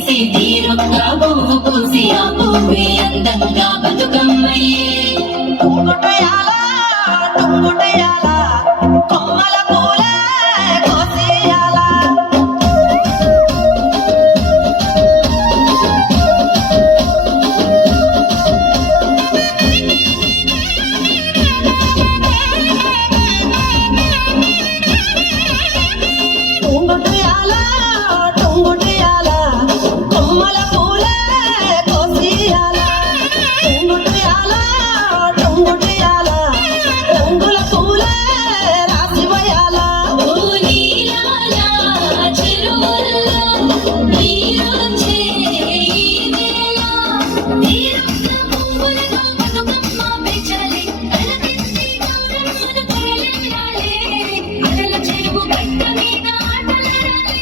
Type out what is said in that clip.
వేసి తీరొక్క పువ్వు పూసి ఆ పువ్వే అందంగా బతుకమ్మయ్యే టుంగుటయాల టుంగుటయాల కొమ్మల పూల కోసేయాల టుంగుటయాల టుంగుటయాల కొమ్మల పూల కోసేయాల టుంగుటయాల టుంగుటయాల రంగుల పూల రాసివయాల ఓ నీలాల చెరువుల్లో నీరొచ్చే ఈ వేళ తీరొక్క పువ్వులతో బతుకమ్మ పెంచాలి తలకెత్తి గౌరమ్మను తరలించాలి అలల చెరువు గట్ట మీద ఆటలాడాలి